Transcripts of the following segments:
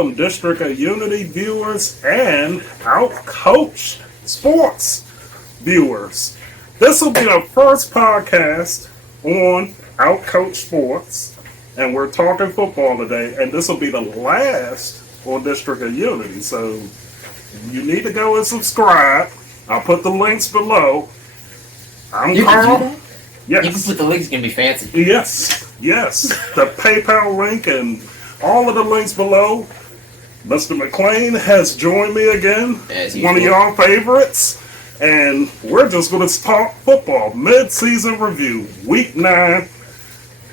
welcome District of Unity viewers and Outcoached Sports viewers. This will be our first podcast on Outcoached Sports, and we're talking football today, and this will be the last on District of Unity, so you need to go and subscribe. I'll put the links below. I'm Carl. Yes. You can put the links, it's going to be fancy. Yes. The PayPal link and all of the links below. Mr. McLean has joined me again. One of y'all favorites. And we're just going to talk football. Midseason review. Week 9.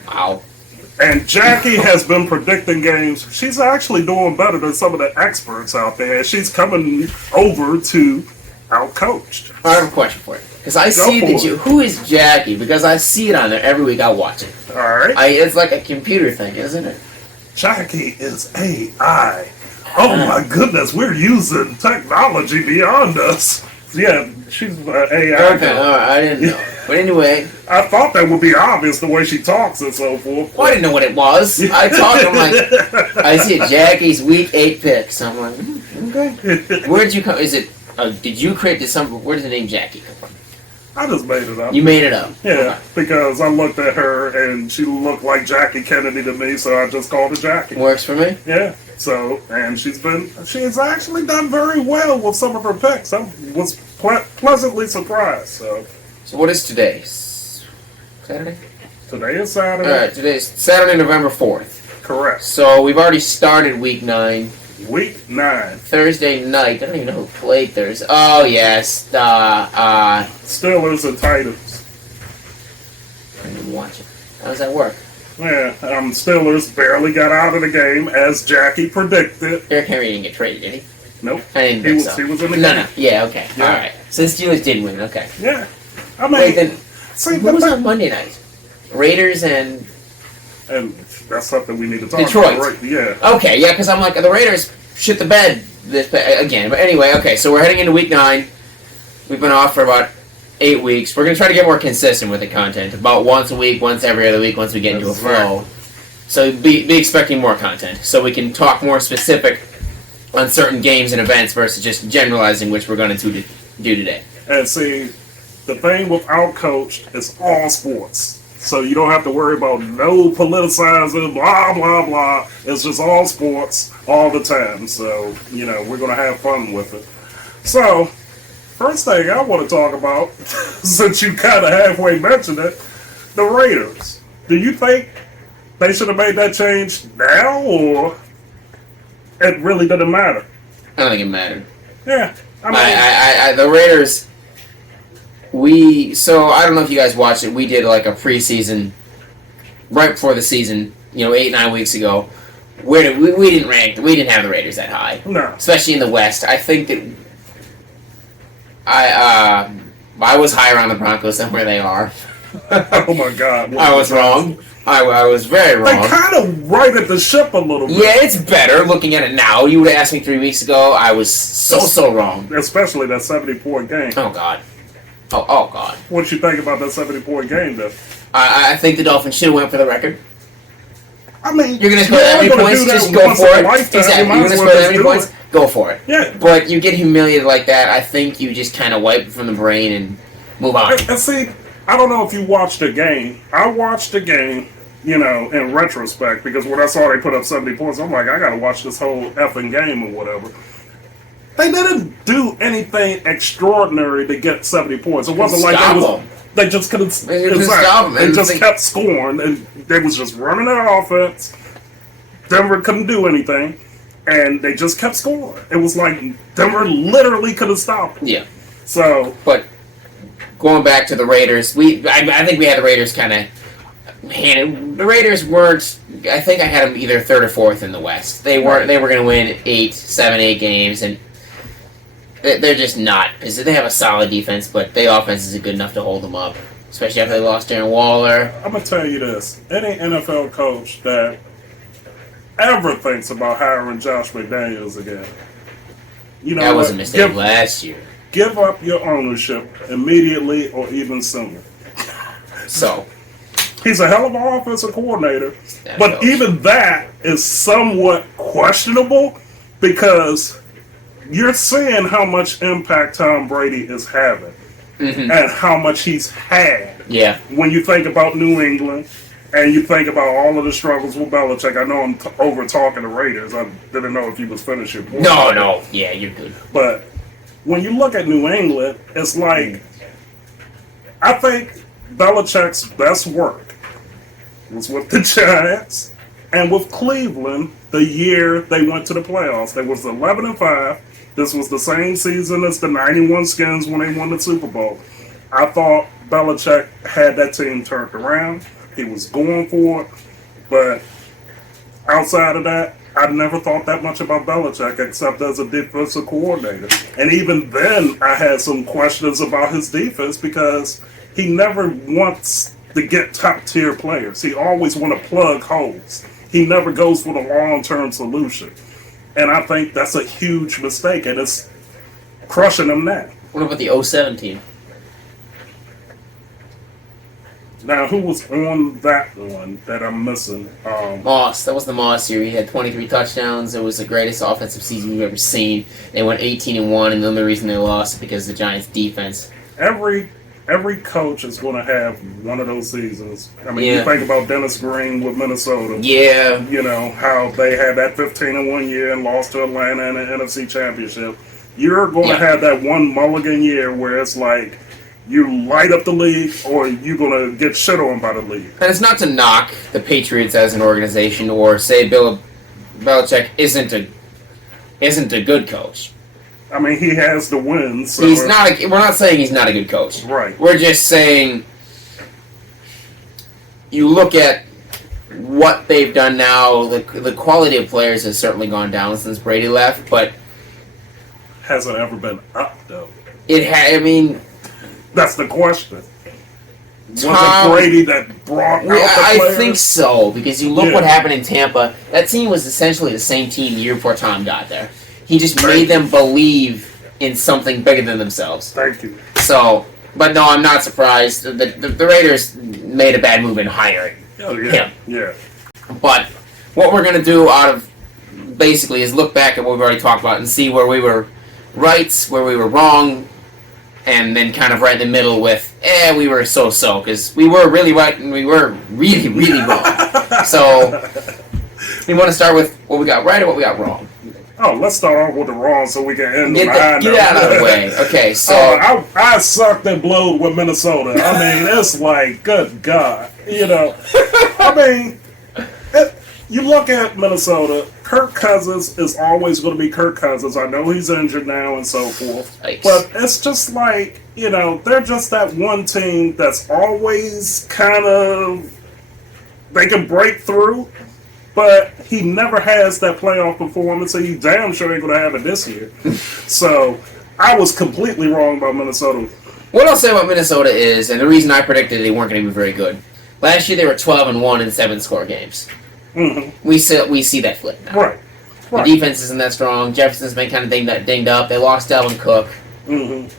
Wow. And Jackie has been predicting games. She's actually doing better than some of the experts out there. She's coming over to Outcoached. I have a question for you. Because I see that who is Jackie? Because I see it on there every week. I watch it. Alright. It's like a computer thing, isn't it? Jackie is AI. Oh my goodness, we're using technology beyond us. Yeah, she's AI. Okay, alright, I didn't know. But anyway. I thought that would be obvious the way she talks and so forth. Well, I didn't know what it was. I talked, I'm like, I see it, Jackie's week 8 picks. I'm like, okay. Where'd you come? Is it, did you create this? Where did the name Jackie come from? I just made it up. You made it up? Yeah, okay. Because I looked at her and she looked like Jackie Kennedy to me, so I just called her Jackie. Works for me? Yeah. So, and she's actually done very well with some of her picks. I was pleasantly surprised. So what is today? Saturday? Today is Saturday. Alright, today's Saturday, November 4th. Correct. So we've already started week 9. Week 9. Thursday night. I don't even know who played Thursday. Oh, yes. Steelers and Titans. I didn't even watch it. How does that work? Yeah, Steelers barely got out of the game, as Jackie predicted. Derrick Henry didn't get traded, did he? Nope. I didn't think so. He was in the game. No. Yeah, okay. Yeah. All right. So the Steelers did win. Okay. Yeah. I mean, wait, then, who was on Monday night? Raiders and that's something we need to talk Detroit. about. Right? Yeah. Okay, yeah, because I'm like, the Raiders shit the bed again. But anyway, okay, so we're heading into week 9. We've been off for about 8 weeks. We're going to try to get more consistent with the content. About once a week, once every other week, once we get into a flow. So be expecting more content. So we can talk more specific on certain games and events versus just generalizing, which we're going to do today. And see, the thing with Outcoached is all sports. So you don't have to worry about no politicizing, blah, blah, blah. It's just all sports all the time. So, we're going to have fun with it. So, first thing I want to talk about, since you kind of halfway mentioned it, the Raiders. Do you think they should have made that change now, or it really didn't matter? I don't think it mattered. Yeah. I the Raiders... So I don't know if you guys watched it. We did like a preseason right before the season, 8-9 weeks ago. We didn't have the Raiders that high. No. Especially in the West. I think that I was higher on the Broncos than where they are. Oh my God. I was wrong. I was very wrong. They kind of righted the ship a little bit. Yeah, it's better looking at it now. You would have asked me 3 weeks ago. I was so wrong. Especially that 70-point game. Oh God. Oh God. What you think about that 70-point game, though? I think the Dolphins should have went for the record. I mean, you're going to score that many points, just go for it. Exactly. You're going to score that many points, go for it. Yeah. But you get humiliated like that, I think you just kind of wipe it from the brain and move on. And see, I don't know if you watched the game. I watched the game, in retrospect, because when I saw they put up 70 points, I'm like, I got to watch this whole effing game or whatever. They didn't do anything extraordinary to get 70 points. It wasn't like they just couldn't stop them. They just kept scoring, and they was just running their offense. Denver couldn't do anything, and they just kept scoring. It was like Denver literally couldn't stop them. Yeah. So, but going back to the Raiders, I think we had the Raiders kind of. The Raiders weren't. I think I had them either 3rd or 4th in the West. They weren't. They were going to win 7, 8 games, and they're just not, because they have a solid defense, but their offense isn't good enough to hold them up, especially after they lost Darren Waller. I'm going to tell you this. Any NFL coach that ever thinks about hiring Josh McDaniels again, that was a mistake last year. Give up your ownership immediately or even sooner. So, He's a hell of an offensive coordinator. That But goes. even that is somewhat questionable because you're seeing how much impact Tom Brady is having and how much he's had. Yeah. When you think about New England and you think about all of the struggles with Belichick, I know I'm over talking the Raiders. I didn't know if you was finishing. No. Yeah, you're good. But when you look at New England, it's like I think Belichick's best work was with the Giants and with Cleveland the year they went to the playoffs. They was 11-5. This was the same season as the 91 Skins when they won the Super Bowl. I thought Belichick had that team turned around. He was going for it. But outside of that, I never thought that much about Belichick except as a defensive coordinator. And even then, I had some questions about his defense because he never wants to get top-tier players. He always want to plug holes. He never goes for the long-term solution. And I think that's a huge mistake, and it's crushing him now. What about the 07 team? Now, who was on that one that I'm missing? Moss. That was the Moss year. He had 23 touchdowns. It was the greatest offensive season we've ever seen. They went 18-1, and the only reason they lost is because of the Giants' defense. Every coach is going to have one of those seasons. I mean, Yeah. you think about Dennis Green with Minnesota. Yeah. You know, how they had that 15-1 year and lost to Atlanta in the NFC Championship. You're going to have that one mulligan year where it's like you light up the league or you're going to get shit on by the league. And it's not to knock the Patriots as an organization or say Bill Belichick isn't a good coach. I mean, he has the wins. So He's not. We're not saying he's not a good coach. Right. We're just saying you look at what they've done now. The quality of players has certainly gone down since Brady left, but hasn't ever been up, though. I mean, that's the question. Was Tom- it Brady that brought out the I players? think so, because you look Yeah. what happened in Tampa. That team was essentially the same team the year before Tom got there. He just Right. made them believe in something bigger than themselves. Thank you. So, but no, I'm not surprised. The Raiders made a bad move in hiring Oh, yeah. him. Yeah. But what we're going to do out of basically is look back at what we've already talked about and see where we were right, where we were wrong, and then kind of right in the middle with, we were so-so, because we were really right and we were really, really wrong. So, we want to start with what we got right or what we got wrong. Oh, let's start off with the wrong so we can end Get on a high note. out of the way. Okay, so... I sucked and blowed with Minnesota. I mean, it's like, good God. You know, I mean, you look at Minnesota, Kirk Cousins is always going to be Kirk Cousins. I know he's injured now and so forth. Yikes. But it's just like, you know, they're just that one team that's always kind of, they can break through. But he never has that playoff performance, and he damn sure ain't going to have it this year. So, I was completely wrong about Minnesota. What I'll say about Minnesota is, and the reason I predicted they weren't going to be very good, last year they were 12-1 in 7-score games. Mm-hmm. We see that flip now. Right. The defense isn't that strong. Jefferson's been kind of dinged up. They lost Dalvin Cook. Mm-hmm.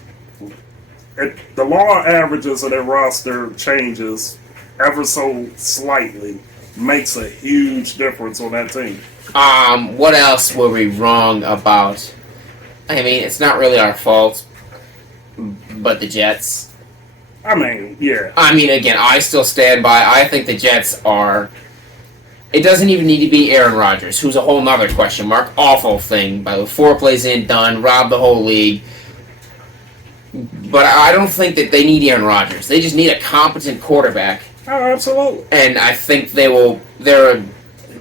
The law averages of their roster changes ever so slightly. Makes a huge difference on that team. What else were we wrong about? I mean, it's not really our fault, but the Jets. I mean, yeah. I mean, again, I still stand by. I think the Jets are. It doesn't even need to be Aaron Rodgers, who's a whole nother question mark. Awful thing. By the 4 plays in, done, robbed the whole league. But I don't think that they need Aaron Rodgers. They just need a competent quarterback. Oh, absolutely. And I think they're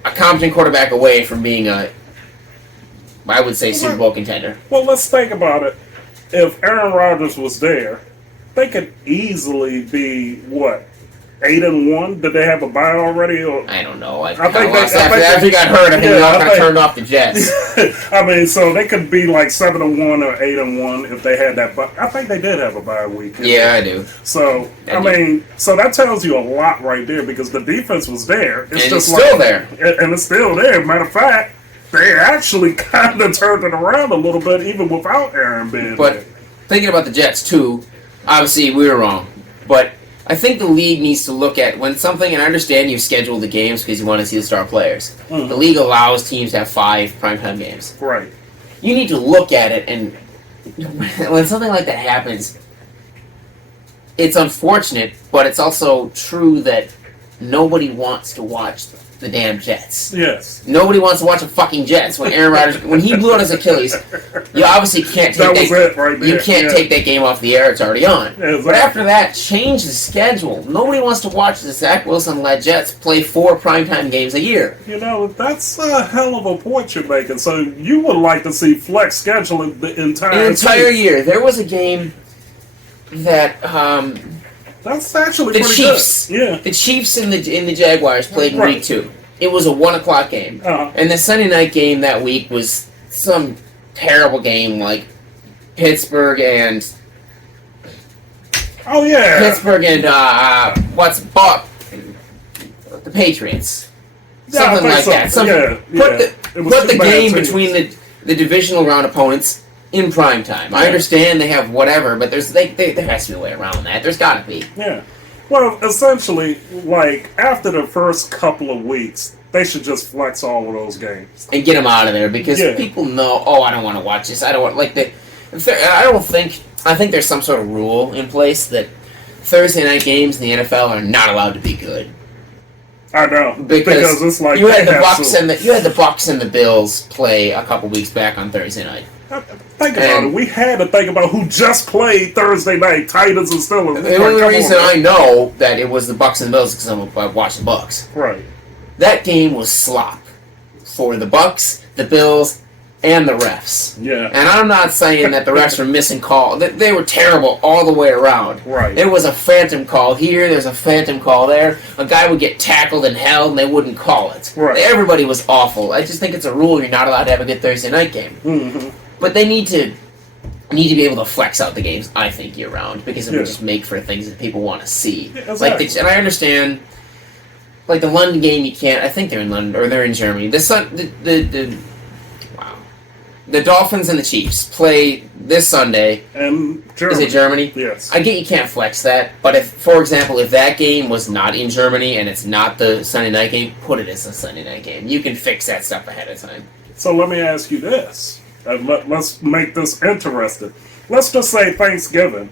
a competent quarterback away from being I would say, Super Bowl contender. Well, let's think about it. If Aaron Rodgers was there, they could easily be, 8-1? Did they have a bye already? Or I don't know. after After he got hurt, I think they all kind of turned off the Jets. I mean, so they could be like 7-1 or 8-1 if they had that. But I think they did have a bye week. Yeah, I do. So so that tells you a lot right there because the defense was there. It's still there. And it's still there. Matter of fact, they actually kind of turned it around a little bit, even without Aaron being But there. thinking about the Jets too, obviously we were wrong. But I think the league needs to look at when something, and I understand you schedule the games because you want to see the star players. The league allows teams to have 5 primetime games. Right. You need to look at it, and when something like that happens, it's unfortunate, but it's also true that nobody wants to watch the damn Jets. Yes. Nobody wants to watch the fucking Jets when Aaron Rodgers, when he blew out his Achilles. You obviously can't take you can't take that game off the air. It's already on. Yeah, exactly. But after that, change the schedule. Nobody wants to watch the Zach Wilson-led Jets play 4 primetime games a year. You know, that's a hell of a point you're making. So you would like to see flex scheduling the entire year. There was a game that that's actually the pretty Chiefs. Good. Yeah. The Chiefs and the Jaguars played in week 2. It was a 1:00 game. And the Sunday night game that week was some terrible game like Pittsburgh and the Patriots. Something like that. Put the game between the divisional round opponents in prime time. I understand they have whatever, but there has to be a way around that. There's got to be. Yeah. Well, essentially, like, after the first couple of weeks, they should just flex all of those games. And get them out of there, because people know, I don't want to watch this. I don't want, I think there's some sort of rule in place that Thursday night games in the NFL are not allowed to be good. I know. Because it's like you had the Bucs and the Bills play a couple weeks back on Thursday night. Think about it. We had to think about who just played Thursday night, Titans and Steelers. The only reason I know that it was the Bucs and the Bills is because I watched the Bucs. Right. That game was slop for the Bucs, the Bills, and the refs. Yeah. And I'm not saying that the refs were missing calls. They were terrible all the way around. Right. There was a phantom call here, there's a phantom call there. A guy would get tackled and held, and they wouldn't call it. Right. Everybody was awful. I just think it's a rule you're not allowed to have a good Thursday night game. Mm-hmm. But they need to be able to flex out the games, I think, year round, because it would just make for things that people want to see. Yeah, exactly. And I understand, like the London game, you can't. I think they're in London or they're in Germany. The Dolphins and the Chiefs play this Sunday. And Germany. Is it Germany? Yes. I get you can't flex that, but if, for example, if that game was not in Germany and it's not the Sunday night game, put it as a Sunday night game. You can fix that stuff ahead of time. So let me ask you this. Let's make this interesting. Let's just say Thanksgiving.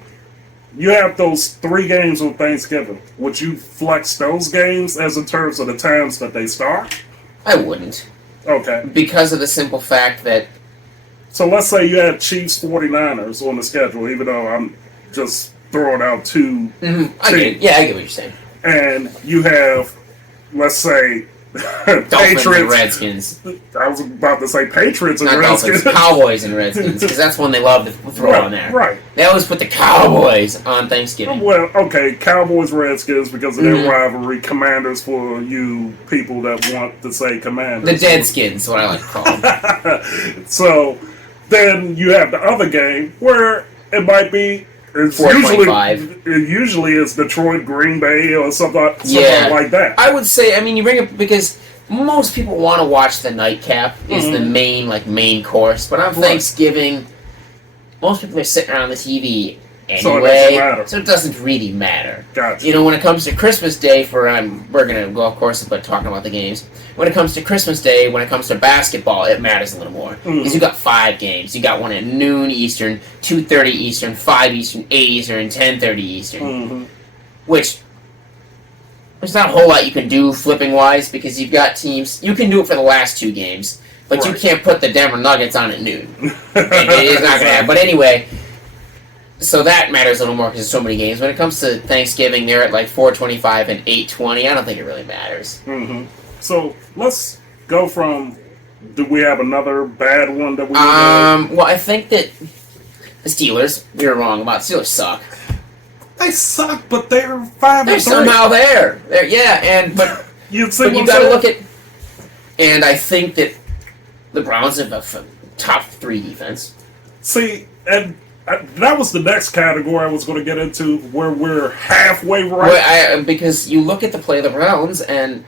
You have those 3 games on Thanksgiving. Would you flex those games as in terms of the times that they start? I wouldn't. Okay. Because of the simple fact that... So let's say you had Chiefs 49ers on the schedule, even though I'm just throwing out 2 I get what you're saying. And you have, let's say... Dolphins and Redskins. I was about to say Patriots and Not Redskins. Dolphins, Cowboys and Redskins, because that's one they love to throw on there. Right. They always put the Cowboys on Thanksgiving. Well, okay, Cowboys, Redskins because of their rivalry. Commanders for you people that want to say Commanders. The Deadskins is what I like to call them. So then you have the other game where it might be. It's usually it's Detroit, Green Bay, or something like that. I would say, you bring it because most people want to watch the nightcap is the main course. But on Thanksgiving, most people are sitting around the TV anyway, so it doesn't really matter. Gotcha. When it comes to Christmas Day, we're gonna go, of course, but talking about the games. When it comes to Christmas Day, when it comes to basketball, it matters a little more because you got 5 games. You got one at noon Eastern, 2:30 Eastern, 5 Eastern, 8 Eastern, and 10:30 Eastern. Which there's not a whole lot you can do flipping wise because you've got teams. You can do it for the last 2 games, but you can't put the Denver Nuggets on at noon. It's not gonna happen. But anyway. So that matters a little more because there's so many games. When it comes to Thanksgiving, they're at like 4:25 and 8:20. I don't think it really matters. So let's go from. Do we have another bad one that we? Well, I think that the Steelers. You're wrong about Steelers suck. They suck, but they're 5-3. They're somehow there. But you got to look at. And I think that the Browns have a top 3 defense. See, and. That was the next category I was going to get into, where we're halfway right. Well, because you look at the play of the Browns, and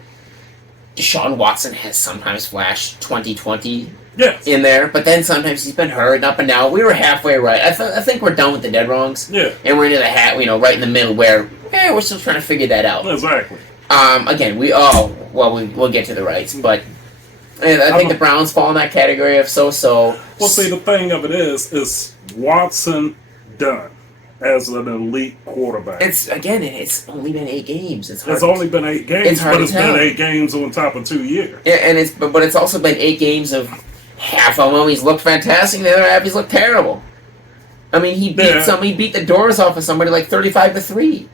Deshaun Watson has sometimes flashed 2020 in there. But then sometimes he's been hurt up and down. We were halfway right. I think we're done with the dead wrongs. Yeah. And we're into the right in the middle where we're still trying to figure that out. Exactly. Again, we'll get to the rights, but I think the Browns fall in that category of so-so. Well, see, the thing of it is Watson done as an elite quarterback? It's only been 8 games. It's only been 8 games, but it's been 8 games on top of 2 years. Yeah, and it's also been 8 games of half of them he's looked fantastic, the other half he's looked terrible. I mean, he beat the doors off of somebody like 35-3.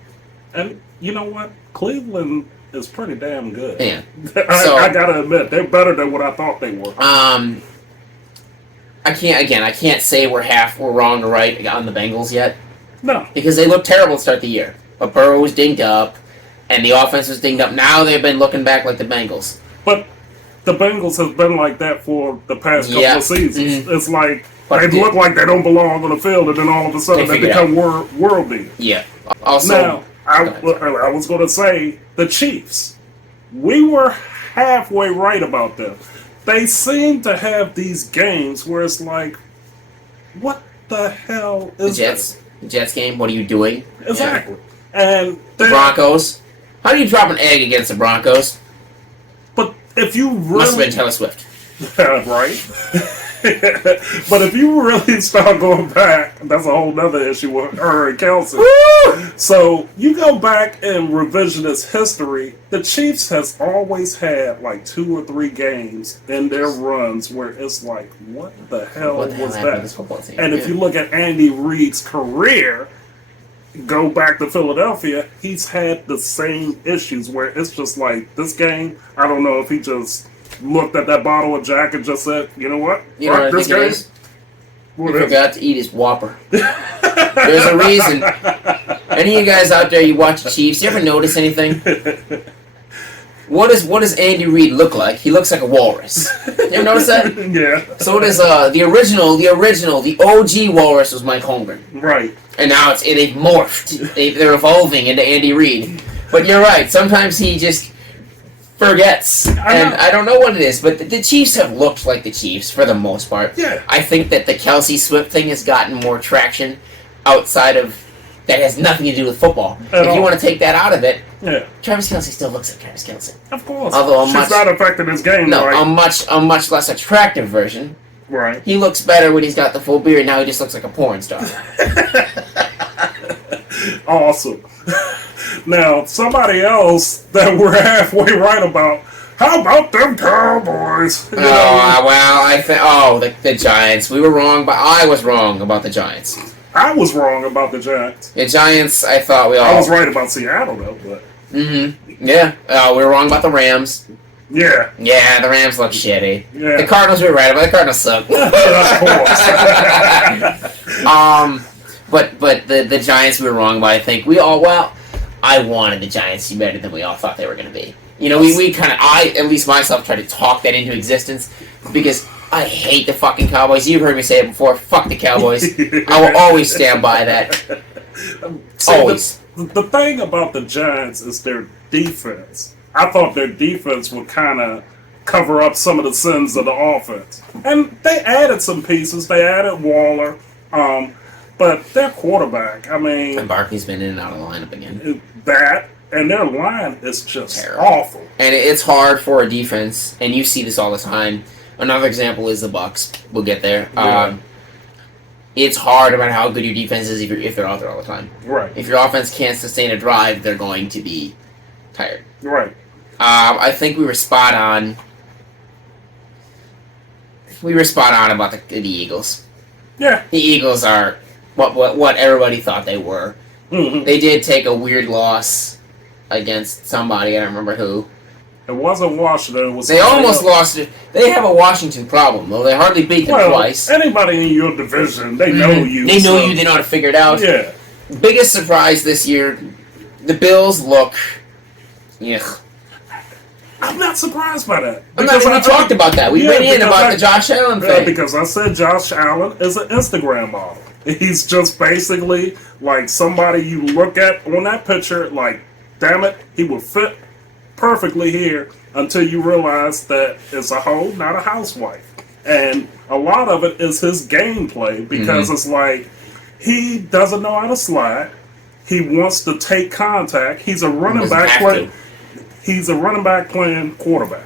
And you know what? Cleveland is pretty damn good. Yeah. I gotta admit, they're better than what I thought they were. I can't say we're wrong or right on the Bengals yet. No. Because they looked terrible to start the year. But Burrow was dinged up, and the offense was dinged up. Now they've been looking back like the Bengals. But the Bengals have been like that for the past couple of seasons. Mm-hmm. It's like they look like they don't belong on the field, and then all of a sudden they become world beaters. Yeah. Also, now, I was going to say the Chiefs. We were halfway right about them. They seem to have these games where it's like, what the hell is this? The Jets game, what are you doing? Exactly. Yeah. And the Broncos. How do you drop an egg against the Broncos? But if you really... Must have been Taylor Swift. Right? But if you really start going back, that's a whole other issue with her and Kelsey. Woo! So you go back in revisionist history, the Chiefs has always had like 2 or 3 games in their runs where it's like, what the hell was that? And if you look at Andy Reid's career, go back to Philadelphia, he's had the same issues where it's just like, this game, I don't know if he just looked at that bottle of Jack and just said, you know what? You know what I think it is? He forgot to eat his Whopper. There's a reason. Any of you guys out there, you watch the Chiefs, you ever notice anything? What does Andy Reid look like? He looks like a walrus. You ever notice that? Yeah. So does the OG walrus was Mike Holmgren. Right. And now they've morphed. They're evolving into Andy Reid. But you're right. Sometimes he just forgets, and I don't know what it is, but the Chiefs have looked like the Chiefs for the most part. Yeah. I think that the Kelsey Swift thing has gotten more traction outside of that has nothing to do with football. If you want to take that out of it, Travis Kelsey still looks like Travis Kelsey. Of course. Although she's not affecting his game. No, right? a much less attractive version. Right. He looks better when he's got the full beard. Now he just looks like a porn star. Awesome. Now, somebody else that we're halfway right about, how about them Cowboys? The Giants. We were wrong, but I was wrong about the Giants. I was wrong about the Giants. The Giants, I thought I was right about Seattle, though, but... Mm-hmm. Yeah. We were wrong about the Rams. Yeah. Yeah, the Rams look shitty. Yeah. The Cardinals we were right about. The Cardinals suck. But the Giants we were wrong about, I think. I wanted the Giants to be better than we all thought they were going to be. You know, we kind of, at least myself, tried to talk that into existence because I hate the fucking Cowboys. You've heard me say it before. Fuck the Cowboys. I will always stand by that. Always. The thing about the Giants is their defense. I thought their defense would kind of cover up some of the sins of the offense. And they added some pieces. They added Waller. But their quarterback, I mean... And Barkley's been in and out of the lineup again. That, and their line is just terrible. Awful. And it's hard for a defense, and you see this all the time. Another example is the Bucks. We'll get there. Yeah. It's hard about how good your defense is if they're out there all the time. Right. If your offense can't sustain a drive, they're going to be tired. Right. I think we were spot on. We were spot on about the Eagles. Yeah. The Eagles are what everybody thought they were. Mm-hmm. They did take a weird loss against somebody. I don't remember who. It wasn't Washington. They almost lost it. They have a Washington problem, though. They hardly beat them twice. Anybody in your division, they know you. They know you. They know how to figure it out. Yeah. Biggest surprise this year, the Bills look... Ugh. I'm not surprised by that. We talked about that. We went in about the Josh Allen thing. Yeah, because I said Josh Allen is an Instagram model. He's just basically like somebody you look at on that picture, like, damn it, he would fit perfectly here until you realize that it's a hoe, not a housewife. And a lot of it is his gameplay because it's like he doesn't know how to slide. He wants to take contact. He's a running back playing. He's a running back playing quarterback.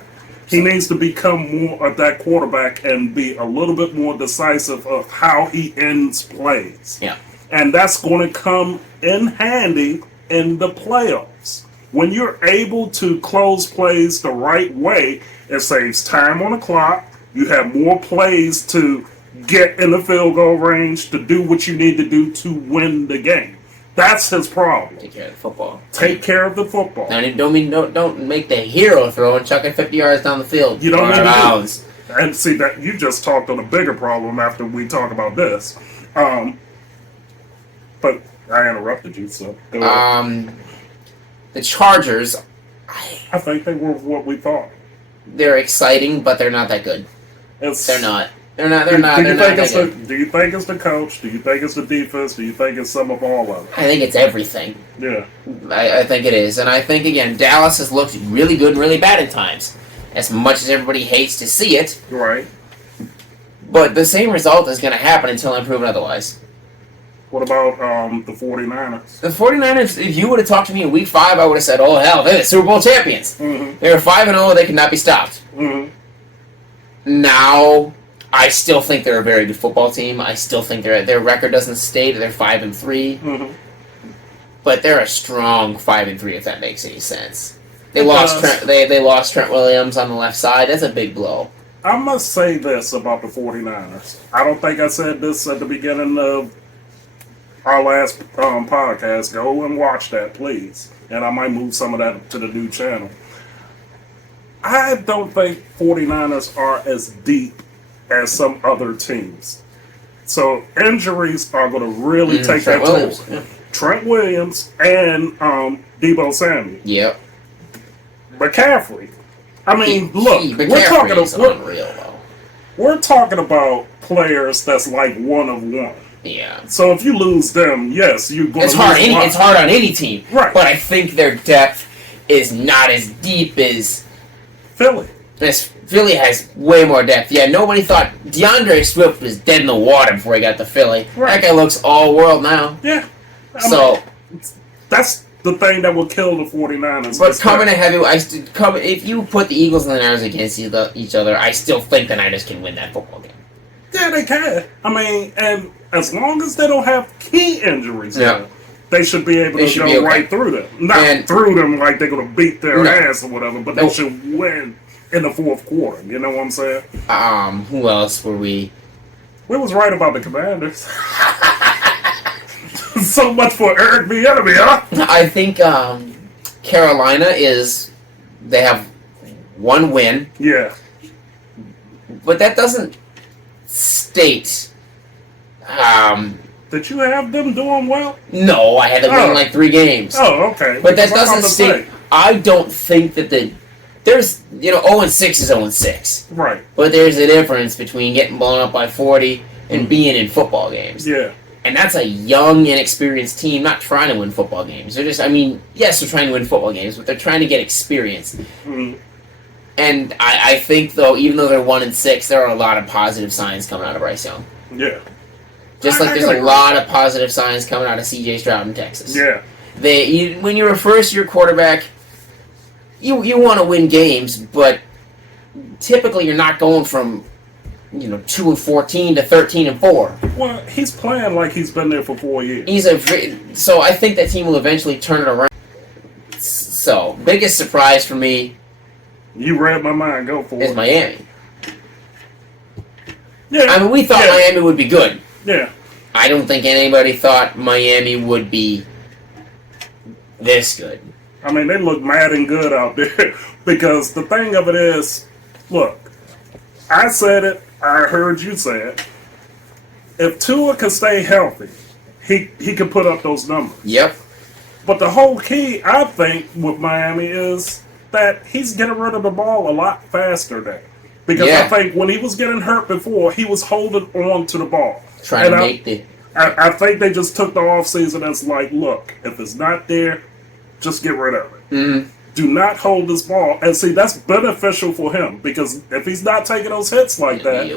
He needs to become more of that quarterback and be a little bit more decisive of how he ends plays. Yeah. And that's going to come in handy in the playoffs. When you're able to close plays the right way, it saves time on the clock. You have more plays to get in the field goal range to do what you need to do to win the game. That's his problem. Take care of the football. Take care of the football. And don't make the hero throw and chuck it 50 yards down the field. You don't need to do bounds. And see that you just talked on a bigger problem after we talk about this. But I interrupted you, so go ahead. The Chargers, I think they were what we thought. they're exciting, but they're not that good. They're not. They're not Do you think good. it's the coach? Do you think it's the defense? Do you think it's some of all of it? I think it's everything. Yeah. I think it is. And I think, again, Dallas has looked really good and really bad at times. As much as everybody hates to see it. Right. But the same result is going to happen until I'm proven otherwise. What about the 49ers? The 49ers, if you would have talked to me in week 5, I would have said, oh, hell, they're the Super Bowl champions. Mm-hmm. They were 5-0, they could not be stopped. Mm-hmm. Now, I still think they're a very good football team. I still think their record doesn't state they're 5-3. Mm-hmm. But they're a strong 5-3, if that makes any sense. They lost Trent Williams on the left side. That's a big blow. I must say this about the 49ers. I don't think I said this at the beginning of our last podcast. Go and watch that, please. And I might move some of that to the new channel. I don't think 49ers are as deep as some other teams. So injuries are going to really take that toll. Yeah. Trent Williams and Deion Sanders. Yep. McCaffrey. I mean, look, we're talking about players that's like one of one. Yeah. So if you lose them, yes, you're going to lose. It's hard on any team. Right. But I think their depth is not as deep as Philly. Philly has way more depth. Yeah, nobody thought DeAndre Swift was dead in the water before he got to Philly. Right. That guy looks all world now. Yeah. So that's the thing that will kill the 49ers. But coming to heavy, if you put the Eagles and the Niners against each other, I still think the Niners can win that football game. Yeah, they can. I mean, and as long as they don't have key injuries, they should be able to go right through them. Not through them like they're going to beat their ass or whatever, but they should win in the fourth quarter. You know what I'm saying? Who else were we? We was right about the Commanders. So much for Eric Bieniemy, huh? I think Carolina they have one win. Yeah. But that doesn't state. Did you have them doing well? No, I had them win like 3 games. Oh, okay. But that doesn't state. I don't think that there's 0-6 is 0-6. Right. But there's a difference between getting blown up by 40 and being in football games. Yeah. And that's a young, inexperienced team not trying to win football games. They're just, yes, they're trying to win football games, but they're trying to get experience. Mm-hmm. And I think, though, even though they're 1-6, there are a lot of positive signs coming out of Bryce Young. Yeah. Just like there's a lot of positive signs coming out of C.J. Stroud in Texas. Yeah. When you're a first-year quarterback, you want to win games, but typically you're not going from 2-14 to 13-4. Well, he's playing like he's been there for 4 years. So I think that team will eventually turn it around. So biggest surprise for me. You read my mind. Go for it. Is Miami. Yeah. We thought Miami would be good. Yeah. I don't think anybody thought Miami would be this good. They look mad and good out there because the thing of it is, look, I said it. I heard you say it. If Tua can stay healthy, he can put up those numbers. Yep. But the whole key, I think, with Miami is that he's getting rid of the ball a lot faster now. Because I think when he was getting hurt before, he was holding on to the ball. I think they just took the offseason as like, look, if it's not there, just get rid of it. Mm-hmm. do not hold this ball. And see, that's beneficial for him because if he's not taking those hits like that,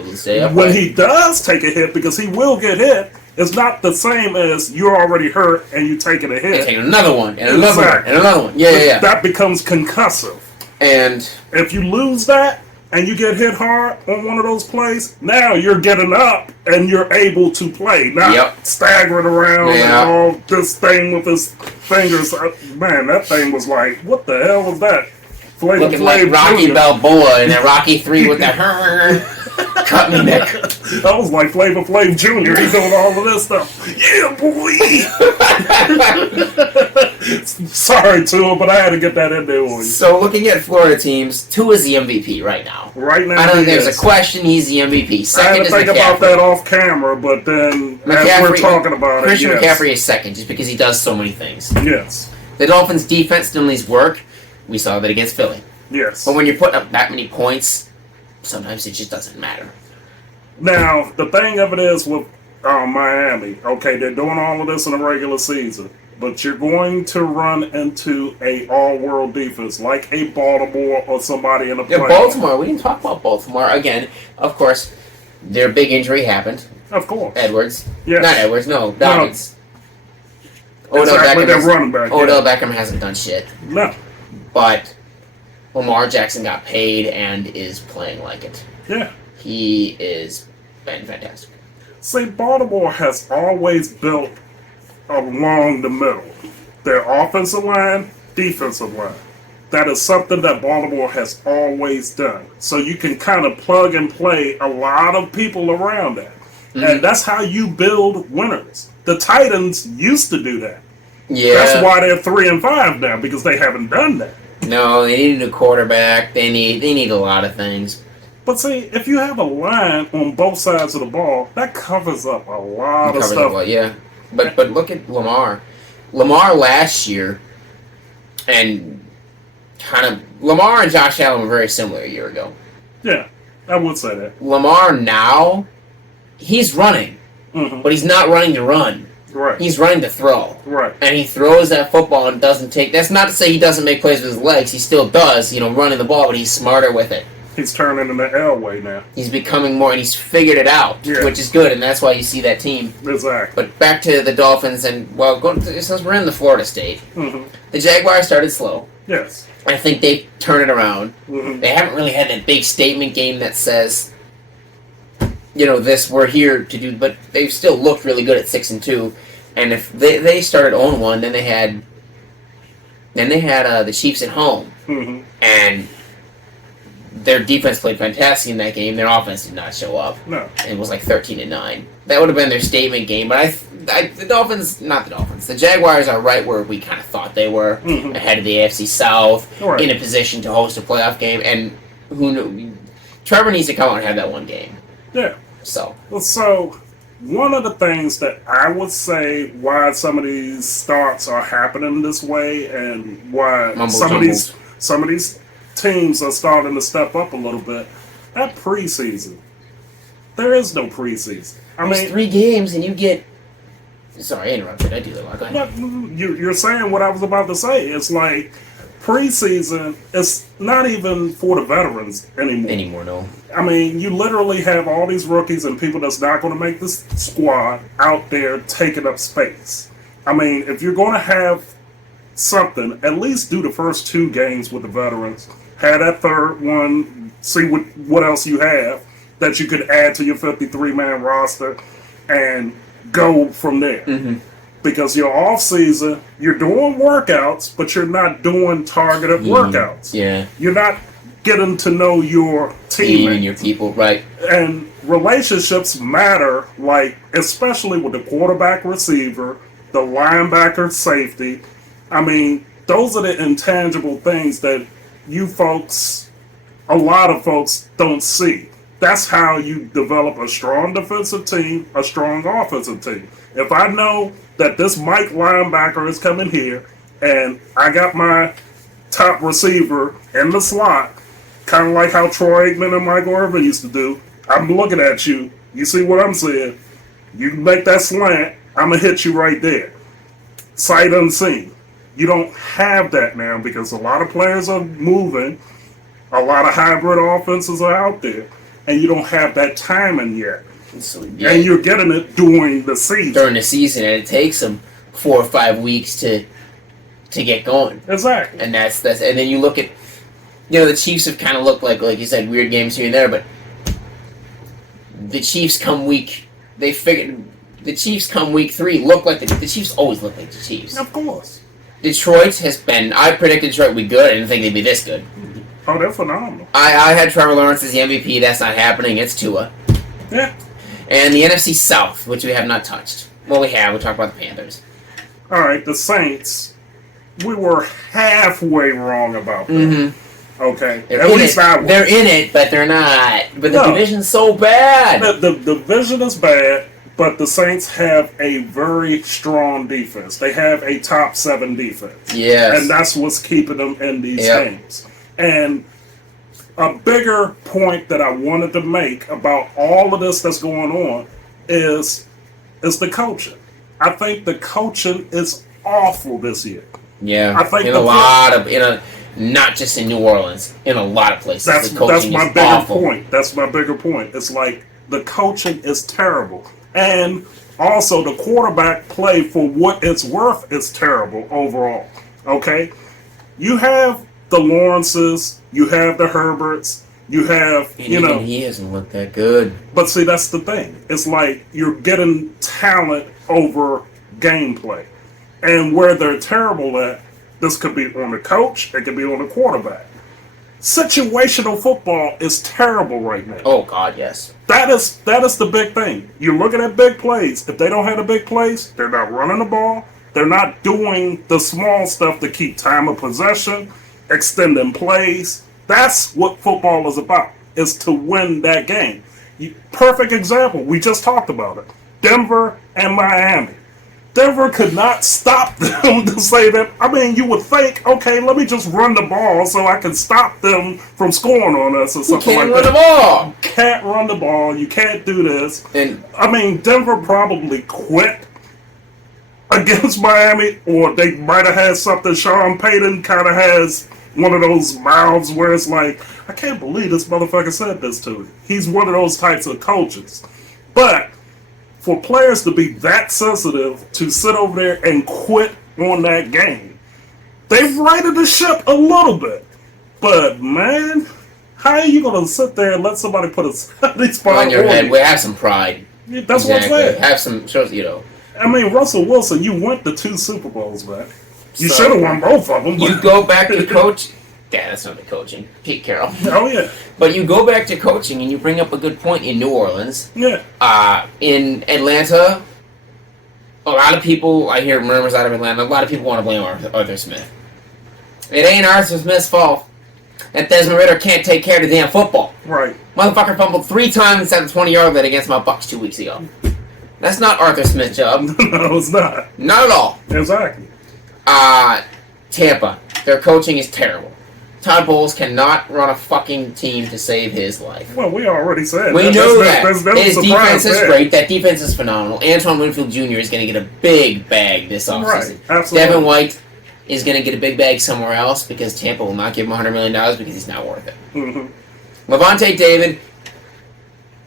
when he does take a hit, because he will get hit, it's not the same as you're already hurt and you taking a hit. And taking another one, and another one, and another one. Yeah. That becomes concussive. And if you lose that and you get hit hard on one of those plays, now you're getting up and you're able to play, not staggering around and all this thing with his fingers. Man, that thing was like, what the hell was that? Looking like Rocky Balboa in that Rocky 3 with that cut me neck. That was like Flavor Flav Jr. He's doing all of this stuff. Yeah, boy. Sorry, Tua, but I had to get that in there on you. So looking at Florida teams, Tua's the MVP right now. Right now, I don't think there's a question. He's the MVP. Second I had to think about that off camera, but then as we're talking about Christian McCaffrey is second just because he does so many things. Yes. The Dolphins' defense still needs work. We saw that against Philly. Yes. But when you're putting up that many points, sometimes it just doesn't matter. Now, the thing of it is with Miami, okay, they're doing all of this in the regular season, but you're going to run into a all-world defense like a Baltimore or somebody in the playoffs. Baltimore, we didn't talk about Baltimore. Again, of course, their big injury happened. Of course. Edwards. Yes. Not Edwards, no. Dobbins. Exactly, they're running back. Odell Beckham hasn't done shit. No. But Lamar Jackson got paid and is playing like it. Yeah. He is been fantastic. See, Baltimore has always built along the middle. Their offensive line, defensive line. That is something that Baltimore has always done. So you can kind of plug and play a lot of people around that. Mm-hmm. And that's how you build winners. The Titans used to do that. Yeah. That's why they're 3-5 now, because they haven't done that. No, they need a new quarterback. They need a lot of things. But see, if you have a line on both sides of the ball, that covers up a lot of stuff. Yeah. But look at Lamar. Lamar last year, and Lamar and Josh Allen were very similar a year ago. Yeah, I would say that. Lamar now, he's running, but he's not running to run. Right. He's running to throw. Right. And he throws that football and doesn't take... That's not to say he doesn't make plays with his legs. He still does, running the ball, but he's smarter with it. He's turning in the Elway now. He's becoming more, and he's figured it out, which is good, and that's why you see that team. Exactly. But back to the Dolphins, and, since we're in the Florida state, the Jaguars started slow. Yes. I think they turn it around. They haven't really had that big statement game that says... we're here to do, but they've still looked really good at 6-2. And if they started 0-1, then they had the Chiefs at home, and their defense played fantastic in that game. Their offense did not show up. No, it was like 13-9. That would have been their statement game. But the Dolphins, not the Dolphins, the Jaguars are right where we kind of thought they were, ahead of the AFC South, in a position to host a playoff game. And who knew? Trevor needs to come out and have that one game. Yeah. So one of the things that I would say why some of these starts are happening this way, and why some of these teams are starting to step up a little bit, that preseason. There is no preseason. There's 3 games, and you get. Sorry, I interrupted. I do that. Go ahead. You're saying what I was about to say. It's like preseason is not even for the veterans anymore. No. You literally have all these rookies and people that's not going to make this squad out there taking up space. If you're going to have something, at least do the first 2 games with the veterans. Have that third one, see what else you have that you could add to your 53-man roster and go from there. Because your off season, you're doing workouts, but you're not doing targeted workouts. Yeah. You're not getting to know your team and your people, right? And relationships matter, especially with the quarterback, receiver, the linebacker, safety. Those are the intangible things that a lot of folks don't see. That's how you develop a strong defensive team, a strong offensive team. If I know that this Mike linebacker is coming here, and I got my top receiver in the slot, kind of like how Troy Aikman and Michael Irvin used to do, I'm looking at you. You see what I'm saying? You make that slant, I'm going to hit you right there. Sight unseen. You don't have that now because a lot of players are moving. A lot of hybrid offenses are out there. And you don't have that timing yet. So, And you're getting it during the season. During the season, and it takes them 4 or 5 weeks to get going. Exactly. And that's and then you look at, the Chiefs have kind of looked like you said, weird games here and there, but the Chiefs come week 3 look like the Chiefs always look like the Chiefs. Of course. Detroit has been, I predicted Detroit would be good. I didn't think they'd be this good. Oh, they're phenomenal. I had Trevor Lawrence as the MVP. That's not happening. It's Tua. Yeah. And the NFC South, which we have not touched. Well, we have. We'll talk about the Panthers. All right, the Saints. We were halfway wrong about that. Mm-hmm. Okay. They're At in least it. I was. They're in it, but they're not. But the division's so bad. The division is bad, but the Saints have a very strong defense. They have a top 7 defense. Yes. And that's what's keeping them in these games. And a bigger point that I wanted to make about all of this that's going on is the coaching. I think the coaching is awful this year. Yeah, I think not just in New Orleans, in a lot of places. That's my bigger awful. point. That's my bigger point. It's like the coaching is terrible, and also the quarterback play, for what it's worth, is terrible overall. Okay, you have the Lawrences, you have the Herberts, you have even he hasn't looked that good. But see, that's the thing. It's like you're getting talent over gameplay. And where they're terrible at, this could be on the coach, it could be on the quarterback. Situational football is terrible right now. Oh, God, yes. That is the big thing. You're looking at big plays. If they don't have the big plays, they're not running the ball. They're not doing the small stuff to keep time of possession, extending plays. That's what football is about, is to win that game. Perfect example. We just talked about it. Denver and Miami. Denver could not stop them to say that. I mean, you would think, okay, let me just run the ball so I can stop them from scoring on us or something like that. You can't run the ball. You can't run the ball. You can't do this. And I mean, Denver probably quit against Miami, or they might have had something. Sean Payton kind of has one of those mouths where it's like, I can't believe this motherfucker said this to me. He's one of those types of coaches. But for players to be that sensitive to sit over there and quit on that game, they've righted the ship a little bit. But man, how are you going to sit there and let somebody put a 70 spot on your head? We have some pride. Yeah, that's what I'm saying. Have some, I mean, Russell Wilson, you went to 2 Super Bowls, man. You should have won both of them. You go back to coach. Yeah, that's not the coaching. Pete Carroll. Oh, yeah. But you go back to coaching, and you bring up a good point in New Orleans. Yeah. In Atlanta, a lot of people, I hear murmurs out of Atlanta, a lot of people want to blame Arthur Smith. It ain't Arthur Smith's fault that Desmond Ritter can't take care of the damn football. Right. Motherfucker fumbled 3 times inside the 20-yard line against my Bucks 2 weeks ago. That's not Arthur Smith's job. No, it's not. Not at all. Exactly. Tampa. Their coaching is terrible. Todd Bowles cannot run a fucking team to save his life. Well, we already said we know that. His defense is great. That defense is phenomenal. Antoine Winfield Jr. is going to get a big bag this offseason. Right, absolutely. Devin White is going to get a big bag somewhere else because Tampa will not give him $100 million because he's not worth it. Mm-hmm. Levante David,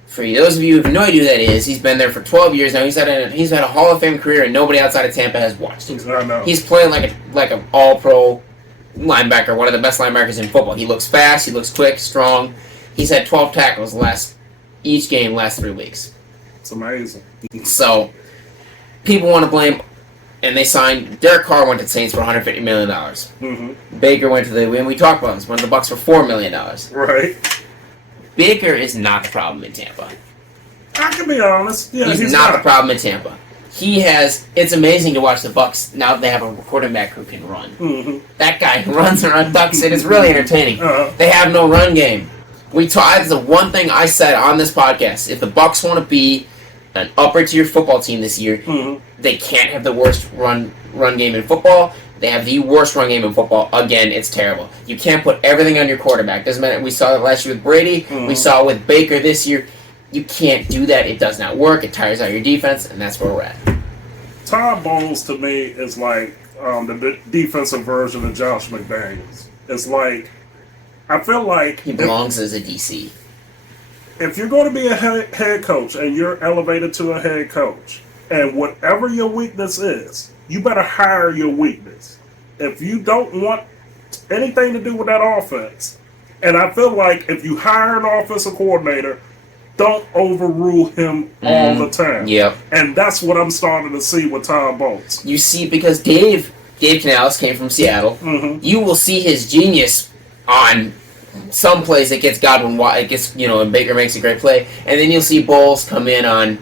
for those of you who have no idea who that is, he's been there for 12 years now. He's had a Hall of Fame career, and nobody outside of Tampa has watched him. I know. He's playing like an all-pro linebacker, one of the best linebackers in football. He looks fast, he looks quick, strong. He's had 12 tackles each game last 3 weeks. It's amazing. So, people want to blame, and they signed, Derek Carr went to the Saints for $150 million. Mm-hmm. Baker went to and we talked about this, went to the Bucks for $4 million. Right. Baker is not the problem in Tampa. I can be honest. Yeah, he's not the problem in Tampa. It's amazing to watch the Bucks now that they have a quarterback who can run. Mm-hmm. That guy runs around ducks, and it's really entertaining. They have no run game. That's the one thing I said on this podcast. If the Bucks want to be an upper-tier football team this year, they can't have the worst run game in football. They have the worst run game in football. Again, it's terrible. You can't put everything on your quarterback. Doesn't matter. We saw that last year with Brady. We saw it with Baker this year. You can't do that. It does not work. It tires out your defense, and that's where we're at. Todd Bowles to me is like the defensive version of Josh McDaniels. It's like, I feel like he belongs as a DC. If you're going to be a head coach and you're elevated to a head coach, and whatever your weakness is, you better hire your weakness. If you don't want anything to do with that offense, and I feel like if you hire an offensive coordinator, don't overrule him all the time. Yep. And that's what I'm starting to see with Todd Bowles. You see, because Dave Canales came from Seattle, you will see his genius on some plays that gets Godwin, it gets, and Baker makes a great play, and then you'll see Bowles come in on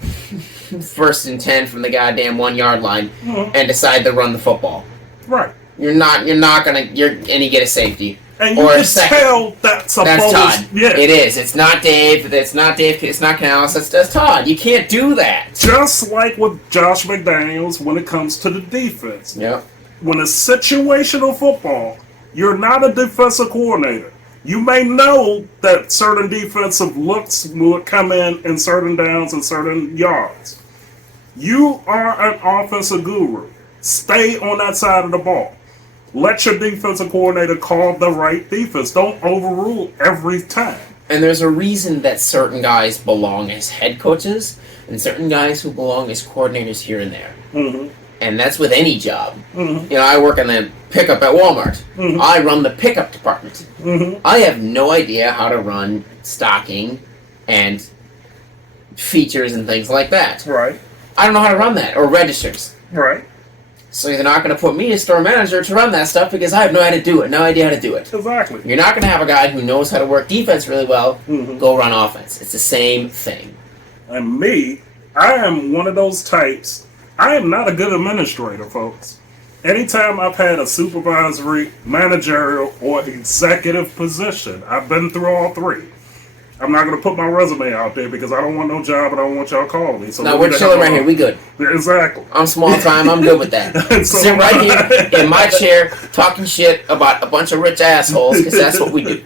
1st and 10 from the goddamn 1 yard line and decide to run the football. Right. You're not gonna, and you get a safety. And you can tell that's a That's Bowles. Todd. Yeah. It is. It's not Dave. It's not Canales. That's Todd. You can't do that. Just like with Josh McDaniels when it comes to the defense. Yep. When it's situational football, you're not a defensive coordinator. You may know that certain defensive looks will come in certain downs and certain yards. You are an offensive guru. Stay on that side of the ball. Let your defensive coordinator call the right defense. Don't overrule every time. And there's a reason that certain guys belong as head coaches and certain guys who belong as coordinators here and there. And that's with any job. I work on the pickup at Walmart. I run the pickup department. I have no idea how to run stocking and features and things like that. Right. I don't know how to run that, or registers. Right. So you're not going to put me as store manager to run that stuff because I have no idea how to do it. Exactly. You're not going to have a guy who knows how to work defense really well go run offense. It's the same thing. And me, I am one of those types. I am not a good administrator, folks. Anytime I've had a supervisory, managerial, or executive position, I've been through all three. I'm not going to put my resume out there because I don't want no job and I don't want y'all calling me. So no, we're chilling right here. We good. Exactly. I'm small time. I'm good with that. So Sit right here in my chair talking shit about a bunch of rich assholes because that's what we do.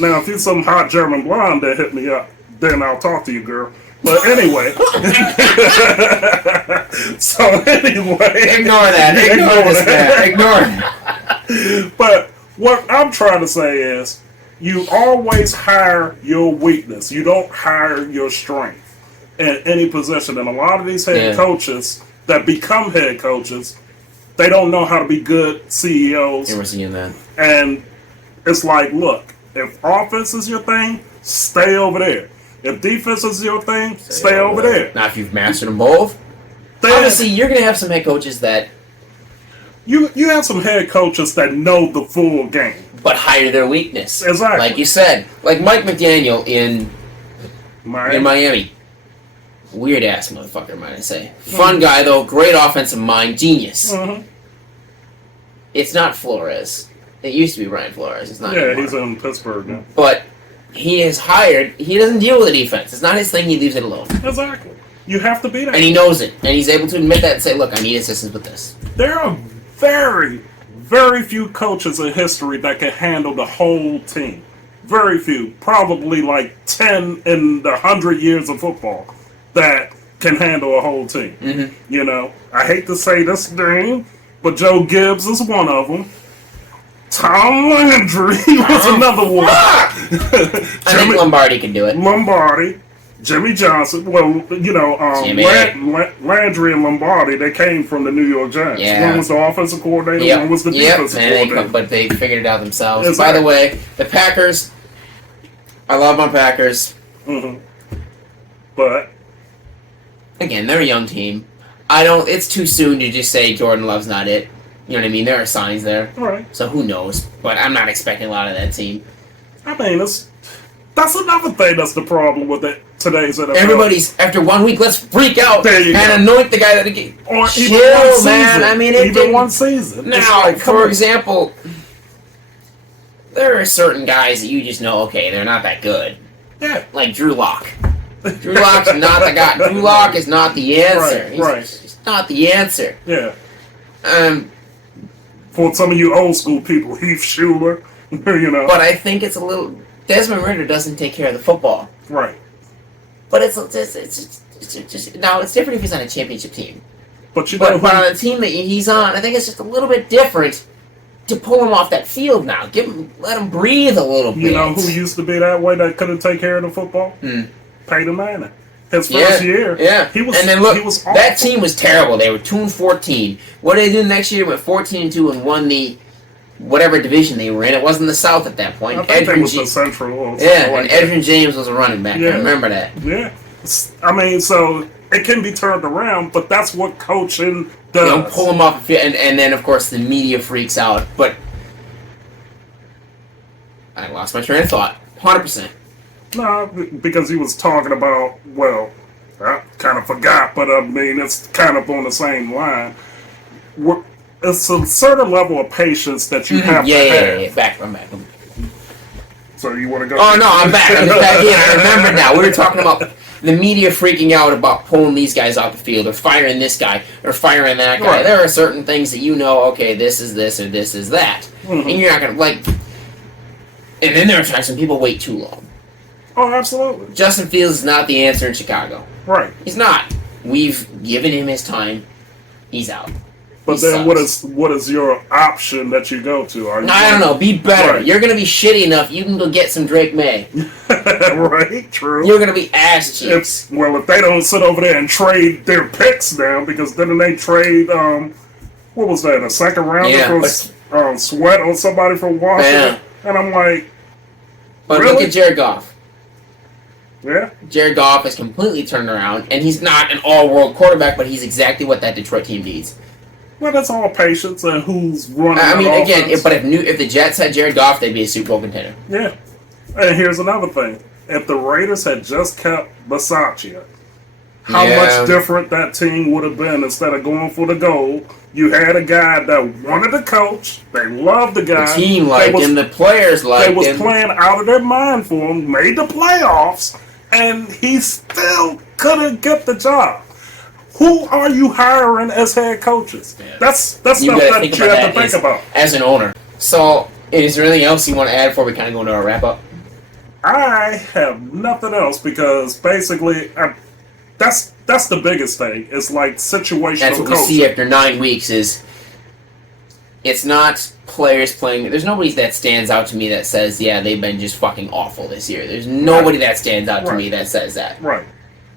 Now, if you're some hot German blonde that hit me up, then I'll talk to you, girl. But anyway. So anyway. Ignore that. Ignore that. But what I'm trying to say is, you always hire your weakness. You don't hire your strength in any position. And a lot of these head coaches that become head coaches, they don't know how to be good CEOs. We're seeing that. And it's like, look, if offense is your thing, stay over there. If defense is your thing, stay over there. Now, if you've mastered them both, honestly, you're going to have some head coaches that... You have some head coaches that know the full game. But hire their weakness. Exactly. Like you said. Like Mike McDaniel in Miami. Weird-ass motherfucker, might I say. Fun guy, though. Great offensive mind. Genius. It's not Flores. It used to be Brian Flores. It's not anymore. He's in Pittsburgh now. But he is hired. He doesn't deal with the defense. It's not his thing. He leaves it alone. Exactly. You have to be that. And he knows it. And he's able to admit that and say, look, I need assistance with this. There are very, very few coaches in history that can handle the whole team. Very few. Probably like 10 in the 100 years of football that can handle a whole team. I hate to say this name, but Joe Gibbs is one of them. Tom Landry was another one. I think Lombardi can do it. Lombardi. Jimmy Johnson, Landry and Lombardi, they came from the New York Giants. Yeah. One was the offensive coordinator, one was the defensive coordinator. But they figured it out themselves. Exactly. By the way, the Packers, I love my Packers. But again, they're a young team. It's too soon to just say Jordan Love's not it. You know what I mean? There are signs there. Right. So who knows? But I'm not expecting a lot of that team. I mean, that's another thing that's the problem with today's NFL. Everybody's, after 1 week, let's freak out and anoint the guy that again. Or chill, even one season. Man. I mean, even one season. Now, for example, there are certain guys that you just know, okay, they're not that good. Yeah. Like Drew Lock. Drew Lock's not the guy. Drew Lock is not the answer. He's not the answer. Yeah. For some of you old school people, Heath Schuler, But I think it's a little... Desmond Ritter doesn't take care of the football. Right. But it's Now, it's different if he's on a championship team. But But on the team that he's on, I think it's just a little bit different to pull him off that field now. Let him breathe a little bit. You know who used to be that way that couldn't take care of the football? Peyton Manning. His first year. Yeah. He was, and then look, he was awful. that team was terrible. They were 2-14. What did they do the next year? They went 14-2 and won the whatever division they were in. It wasn't the South at that point. I think it was the Central. Or and Edgerrin James was a running back. I remember that. Yeah. I mean, so it can be turned around, but that's what coaching does. Don't pull him off, and then, of course, the media freaks out. But I lost my train of thought. 100%. No, because he was talking about, well, I kind of forgot, but I mean, it's kind of on the same line. It's a certain level of patience that you have to have. Yeah. I'm back. So you want to go? Oh, no, I'm back. I'm just back in. I remember now. We were talking about the media freaking out about pulling these guys off the field, or firing this guy, or firing that guy. Right. There are certain things that you know, okay, this is this, or this is that. And you're not going to, like... And then there are times when people wait too long. Oh, absolutely. Justin Fields is not the answer in Chicago. Right. He's not. We've given him his time. He's out. But then what is your option that you go to? I don't know. Be better. Right. You're going to be shitty enough, you can go get some Drake May. Right, true. You're going to be ass cheeks. If they don't sit over there and trade their picks now, because then they trade, what was that, a second rounder for Sweat or somebody from Washington? Yeah. And I'm like, but really? Look at Jared Goff. Yeah. Jared Goff has completely turned around, and he's not an all-world quarterback, but he's exactly what that Detroit team needs. Well, that's all patience and who's running. I mean, again, if the Jets had Jared Goff, they'd be a Super Bowl contender. Yeah. And here's another thing: if the Raiders had just kept Bisaccia, how much different that team would have been. Instead of going for the gold, you had a guy that wanted to coach. They loved the guy. The team liked him. The players liked him. They was playing out of their mind for him. Made the playoffs, and he still couldn't get the job. Who are you hiring as head coaches? Yeah. That's stuff that you have to think about as an owner. So, is there anything else you want to add before we kind of go into our wrap up? I have nothing else because basically, that's the biggest thing. It's like situational. That's what coaching. we see after 9 weeks. It's not players playing. There's nobody that stands out to me that says, "Yeah, they've been just fucking awful this year." There's nobody that stands out to me that says that. Right.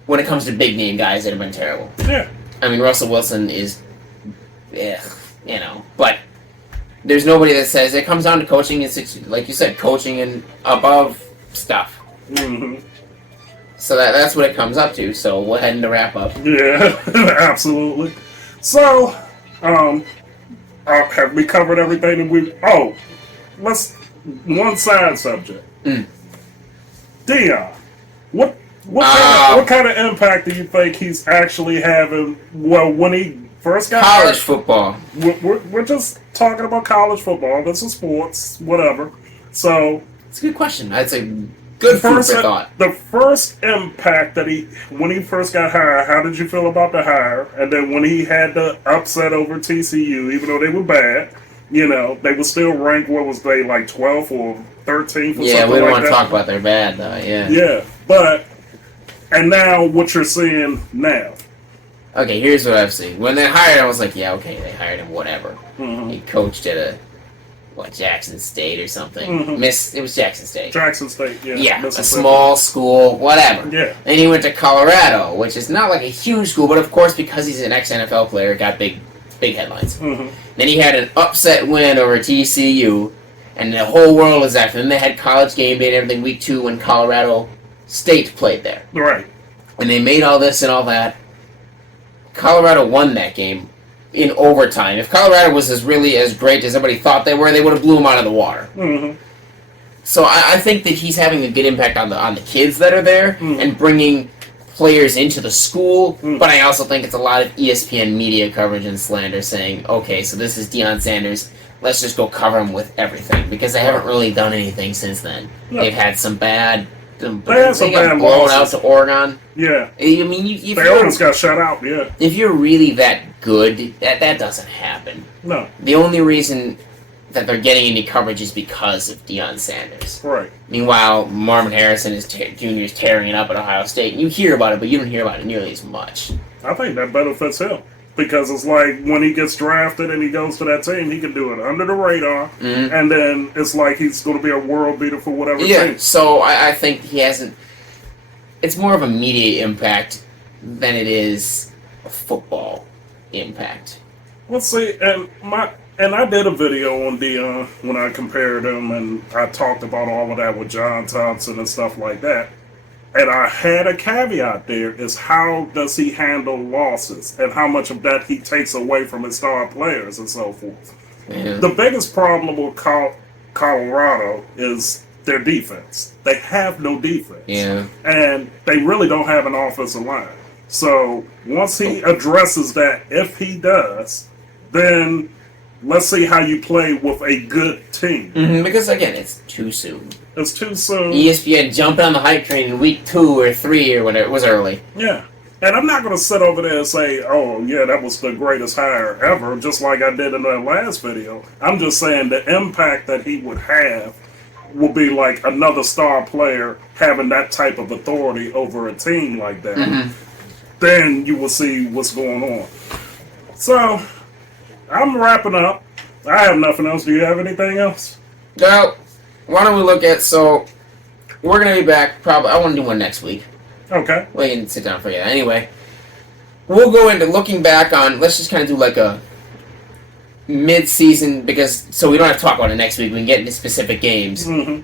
When it comes to big name guys that have been terrible. Yeah. I mean, Russell Wilson is, but there's nobody that says it comes down to coaching and, like you said, coaching and above stuff. Mm-hmm. So that's what it comes up to. So we'll head into wrap up. Yeah, absolutely. So, have we covered everything that we? Oh, let's one side subject. Deion, what kind of impact do you think he's actually having? Well, when he first got college football. We're just talking about college football. This is sports, whatever. So it's a good question. That's a good food for thought. The first impact that when he first got hired, how did you feel about the hire? And then when he had the upset over TCU, even though they were bad, they were still ranked. What was they like 12th or 13th? Or yeah, we don't want to talk about their bad though. Yeah. Yeah, but. And now, what you're seeing now. Okay, here's what I've seen. When they hired him, I was like, yeah, okay, they hired him, whatever. Mm-hmm. He coached at Jackson State or something. Mm-hmm. It was Jackson State. Jackson State, yeah. Yeah, a small school, whatever. Yeah. Then he went to Colorado, which is not like a huge school, but of course, because he's an ex-NFL player, got big headlines. Mm-hmm. Then he had an upset win over TCU, and the whole world was after him. Then they had College Game Day and everything week 2 when Colorado State played there. Right. And they made all this and all that. Colorado won that game in overtime. If Colorado was as great as everybody thought they were, they would have blew them out of the water. Mm-hmm. So I think that he's having a good impact on the kids that are there and bringing players into the school. But I also think it's a lot of ESPN media coverage and slander saying, okay, so this is Deion Sanders. Let's just go cover him with everything. Because they haven't really done anything since then. Yeah. They've had some bad... They got blown out to Oregon. Yeah. I mean, they almost got shut out, yeah. If you're really that good, that doesn't happen. No. The only reason that they're getting any coverage is because of Deion Sanders. Right. Meanwhile, Marvin Harrison Jr. is tearing it up at Ohio State. And you hear about it, but you don't hear about it nearly as much. I think that benefits him. Because it's like when he gets drafted and he goes to that team, he can do it under the radar. Mm-hmm. And then it's like he's going to be a world beater for whatever team. So I think he hasn't... It's more of a media impact than it is a football impact. Let's see, and I did a video on Deion when I compared him, and I talked about all of that with John Thompson and stuff like that. And I had a caveat there, is how does he handle losses and how much of that he takes away from his star players and so forth. Yeah. The biggest problem with Colorado is their defense. They have no defense. Yeah. And they really don't have an offensive line. So once he addresses that, if he does, then let's see how you play with a good team. Mm-hmm, because, again, it's too soon. It's too soon. ESPN jumped on the hype train in week 2 or 3 or whatever. It was early. Yeah. And I'm not going to sit over there and say, oh, yeah, that was the greatest hire ever, just like I did in that last video. I'm just saying the impact that he would have will be like another star player having that type of authority over a team like that. Mm-hmm. Then you will see what's going on. So, I'm wrapping up. I have nothing else. Do you have anything else? Well, why don't we look at, so, we're going to be back probably, I want to do one next week. Okay. We can sit down for you. Anyway, we'll go into looking back on, let's just kind of do like a mid-season, because, so we don't have to talk about it next week, we can get into specific games. Mm-hmm.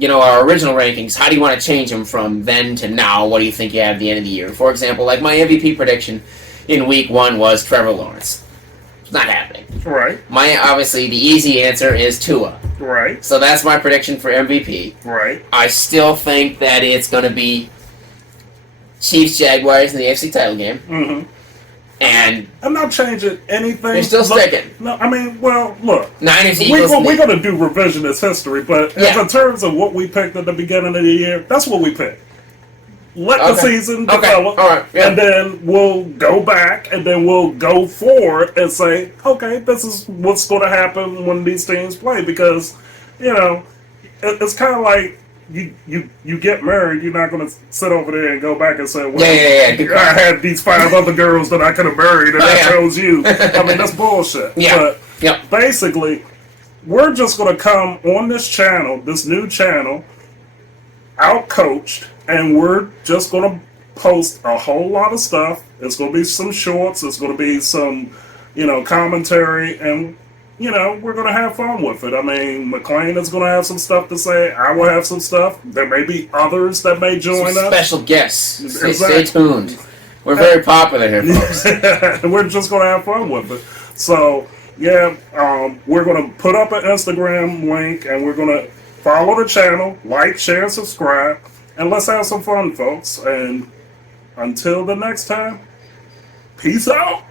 You know, our original rankings, how do you want to change them from then to now? What do you think you have at the end of the year? For example, like my MVP prediction in week 1 was Trevor Lawrence. It's not happening. Right. Obviously, the easy answer is Tua. Right. So that's my prediction for MVP. Right. I still think that it's going to be Chiefs-Jaguars in the AFC title game. Mm-hmm. And I'm not changing anything. You're still sticking. No, I mean, well, look. Niners, Eagles. We're going to do revisionist history, but in terms of what we picked at the beginning of the year, that's what we picked. Let the season develop, and then we'll go back, and then we'll go forward and say, okay, this is what's going to happen when these teams play. Because, you know, it's kind of like you get married, you're not going to sit over there and go back and say, well, I had these 5 other girls that I could have married, and I chose you. I mean, that's bullshit. Yeah. But basically, we're just going to come on this channel, this new channel, Outcoached, and we're just going to post a whole lot of stuff. It's going to be some shorts. It's going to be some, commentary, and, we're going to have fun with it. I mean, McClain is going to have some stuff to say. I will have some stuff. There may be others that may join us. Special guests. Stay tuned. We're very popular here, folks. We're just going to have fun with it. So, we're going to put up an Instagram link, and we're going to follow the channel, like, share, and subscribe, and let's have some fun, folks. And until the next time, peace out.